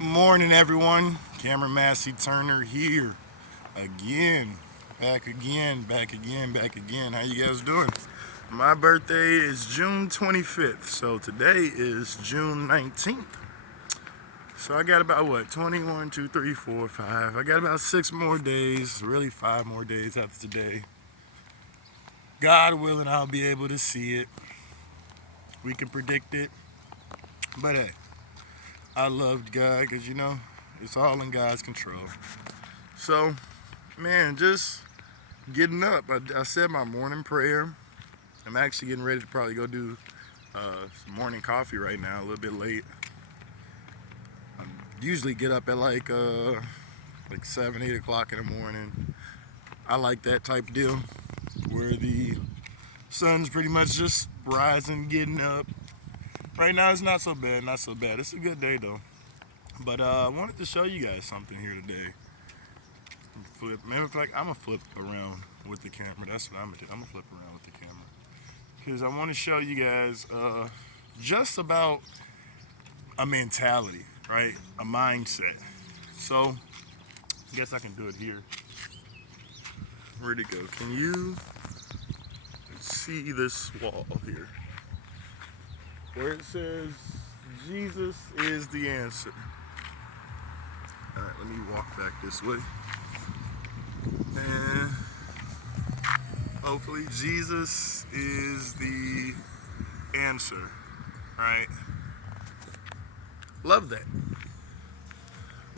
Morning, everyone. Cameron Massey-Turner here again. Back again, back again, back again. How you guys doing? My birthday is June 25th, so today is June 19th. So I got about what, 21, 2, 3, 4, 5. I got about 6 more days, really 5 more days after today. God willing, I'll be able to see it. We can predict it. But hey, I loved God because, it's all in God's control. So, man, just getting up. I said my morning prayer. I'm actually getting ready to probably go do some morning coffee right now, a little bit late. I usually get up at like 7, 8 o'clock in the morning. I like that type of deal where the sun's pretty much just rising, getting up. Right now it's not so bad, not so bad. It's a good day though. But I wanted to show you guys something here today. Matter of fact, I'm gonna flip around with the camera. That's what I'm gonna do. I'm gonna flip around with the camera because I want to show you guys just about a mentality, right? A mindset. So, I guess I can do it here. Where'd it go? Can you see this wall here? Where it says Jesus is the answer. All right, let me walk back this way. And hopefully Jesus is the answer, right? Love that.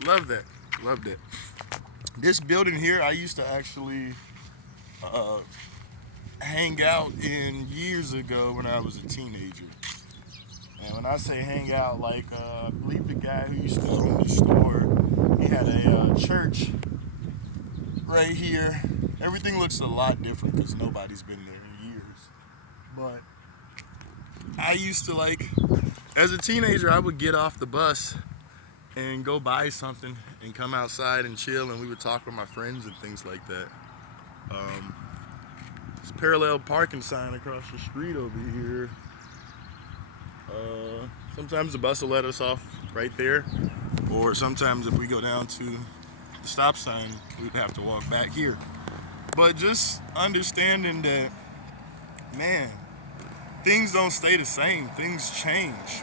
Love that. Love that. This building here, I used to actually uh, hang out in years ago when I was a teenager. And when I say hang out, I believe the guy who used to own the store, he had a church right here. Everything looks a lot different because nobody's been there in years. But I used to as a teenager, I would get off the bus and go buy something and come outside and chill, and we would talk with my friends and things like that. Um, this parallel parking sign across the street over here. Sometimes the bus will let us off right there, or sometimes if we go down to the stop sign, we'd have to walk back here. But just understanding that, man, things don't stay the same, things change.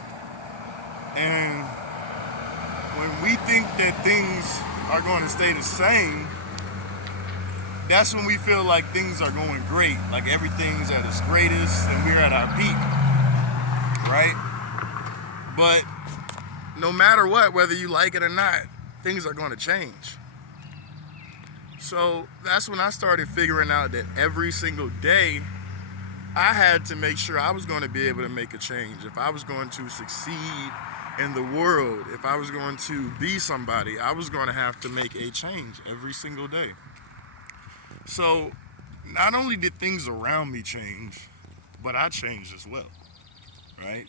And when we think that things are going to stay the same, that's when we feel like things are going great, like everything's at its greatest and we're at our peak, right? But no matter what, whether you like it or not, things are going to change. So that's when I started figuring out that every single day I had to make sure I was going to be able to make a change. If I was going to succeed in the world, if I was going to be somebody, I was going to have to make a change every single day. So not only did things around me change, but I changed as well, right?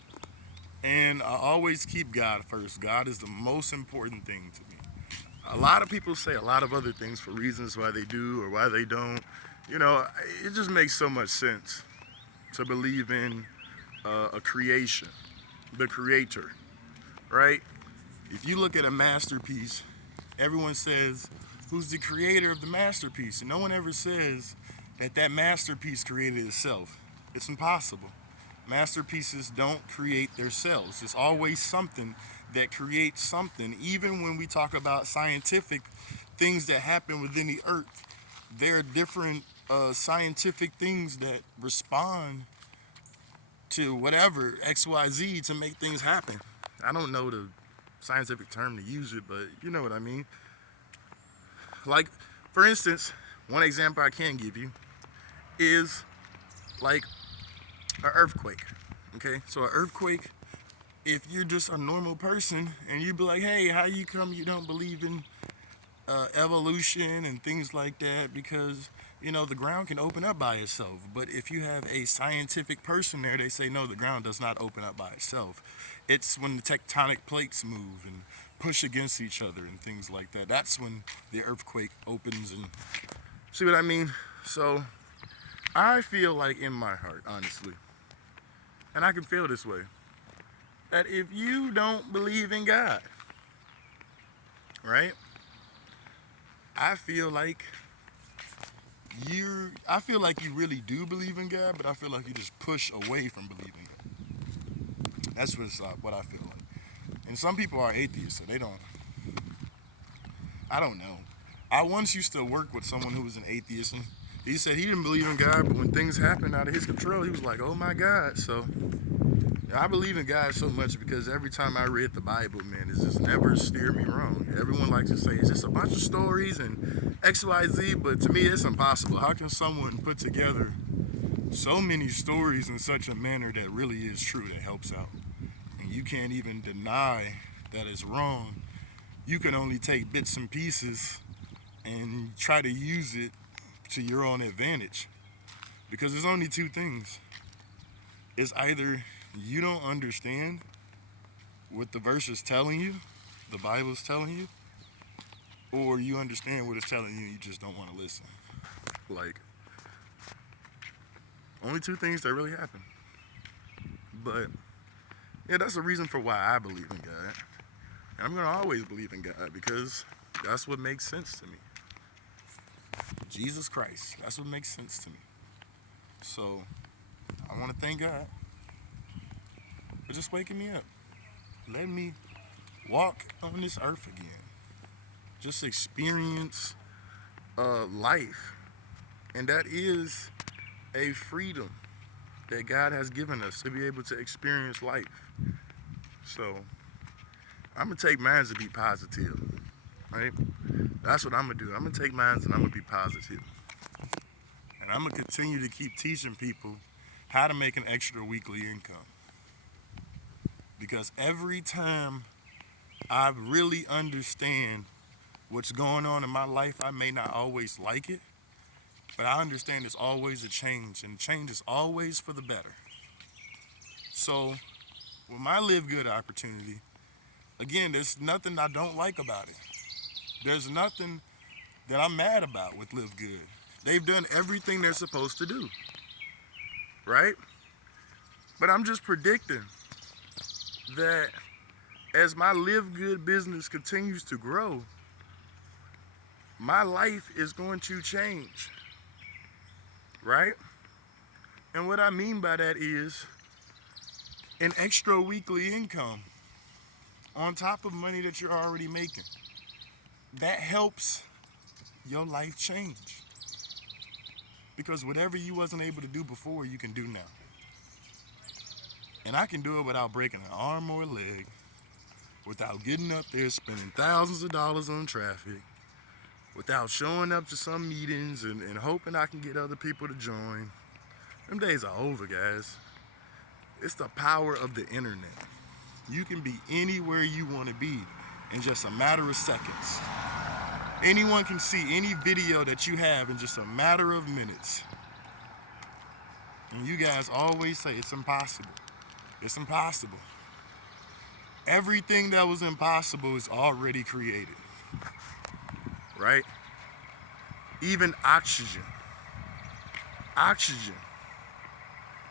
And I always keep God first. God is the most important thing to me. A lot of people say a lot of other things for reasons why they do or why they don't. It just makes so much sense to believe in a creation, the creator, right? If you look at a masterpiece, everyone says, who's the creator of the masterpiece? And no one ever says that that masterpiece created itself. It's impossible. Masterpieces don't create themselves. It's always something that creates something. Even when we talk about scientific things that happen within the earth, there are different scientific things that respond to whatever XYZ to make things happen. I don't know the scientific term to use it, but you know what I mean. Like, for instance, one example I can give you is like an earthquake. Okay, so an earthquake, if you're just a normal person and you be like, hey, how you come you don't believe in evolution and things like that? Because the ground can open up by itself. But if you have a scientific person there, they say no, the ground does not open up by itself. It's when the tectonic plates move and push against each other and things like that. That's when the earthquake opens. And see what I mean? So I feel like in my heart, honestly, and I can feel this way, that if you don't believe in God, right? I feel like you really do believe in God, but I feel like you just push away from believing. That's what I feel like. And some people are atheists, so they don't. I don't know. I once used to work with someone who was an atheist, and he said he didn't believe in God, but when things happened out of his control, he was like, "Oh my God!" So I believe in God so much because every time I read the Bible, man, it's just never steered me wrong. Everyone likes to say it's just a bunch of stories and X, Y, Z, but to me, it's impossible. How can someone put together so many stories in such a manner that really is true, that helps out? And you can't even deny that it's wrong. You can only take bits and pieces and try to use it to your own advantage. Because there's only two things. It's either you don't understand what the verse is telling you, the Bible's telling you, or you understand what it's telling you and you just don't want to listen. Like, only two things that really happen. But yeah, that's the reason for why I believe in God. And I'm going to always believe in God because that's what makes sense to me. Jesus Christ, that's what makes sense to me. So I want to thank God for just waking me up, letting me walk on this earth again, just experience life. And that is a freedom that God has given us, to be able to experience life. So I'm going to take mine to be positive, right? That's what I'm going to do. I'm going to take mine and I'm going to be positive. And I'm going to continue to keep teaching people how to make an extra weekly income. Because every time I really understand what's going on in my life, I may not always like it, but I understand there's always a change, and change is always for the better. So with my Live Good opportunity, again, there's nothing I don't like about it. There's nothing that I'm mad about with Live Good. They've done everything they're supposed to do, right? But I'm just predicting that as my Live Good business continues to grow, my life is going to change, right? And what I mean by that is an extra weekly income on top of money that you're already making. That helps your life change. Because whatever you wasn't able to do before, you can do now. And I can do it without breaking an arm or a leg, without getting up there spending thousands of dollars on traffic, without showing up to some meetings and hoping I can get other people to join. Them days are over, guys. It's the power of the internet. You can be anywhere you want to be in just a matter of seconds. Anyone can see any video that you have in just a matter of minutes. And you guys always say it's impossible. It's impossible. Everything that was impossible is already created. Right? Even oxygen. Oxygen.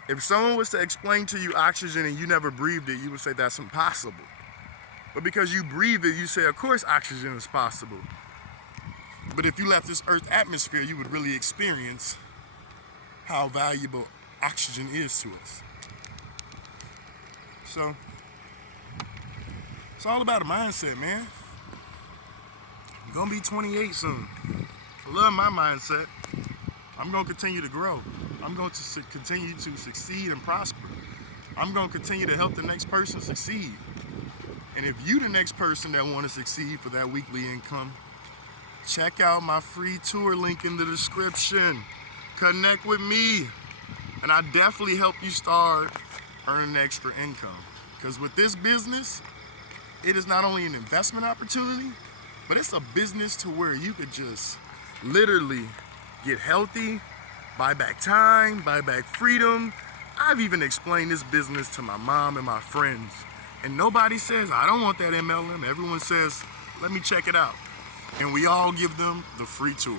If someone was to explain to you oxygen and you never breathed it, you would say that's impossible. But because you breathe it, you say, of course oxygen is possible. But if you left this Earth's atmosphere, you would really experience how valuable oxygen is to us. So, it's all about a mindset, man. I'm gonna be 28 soon. I love my mindset. I'm gonna continue to grow. I'm going to continue to succeed and prosper. I'm gonna continue to help the next person succeed. And if you the next person that want to succeed for that weekly income, check out my free tour link in the description. Connect with me, and I definitely help you start earning extra income. Because with this business, it is not only an investment opportunity, but it's a business to where you could just literally get healthy, buy back time, buy back freedom. I've even explained this business to my mom and my friends, and nobody says, I don't want that MLM. Everyone says, let me check it out. And we all give them the free tour.